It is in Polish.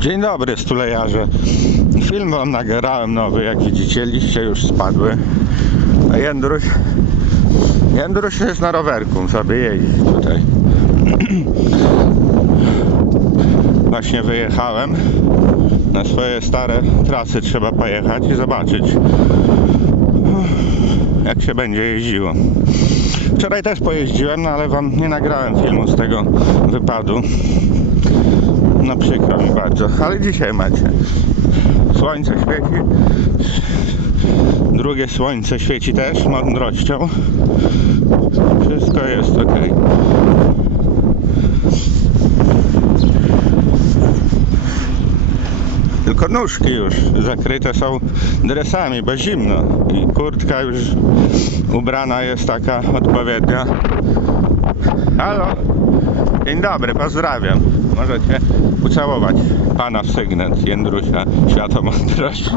Dzień dobry stulejarze. Film wam nagrałem nowy, jak widzicie, liście już spadły. A Jędruś, Jędruś jest na rowerku, sobie jeździ tutaj. Właśnie wyjechałem. Na swoje stare trasy trzeba pojechać i zobaczyć, jak się będzie jeździło. Wczoraj też pojeździłem, no ale wam nie nagrałem filmu z tego wypadu. No przykro mi bardzo, ale dzisiaj macie. Słońce świeci. Drugie słońce świeci też mądrością. Wszystko jest ok. Tylko nóżki już zakryte są dresami, bo zimno. I kurtka już ubrana jest taka odpowiednia. Halo? Dzień dobry, pozdrawiam. Możecie ucałować pana w sygnet Jędrusia Światło Mądrości.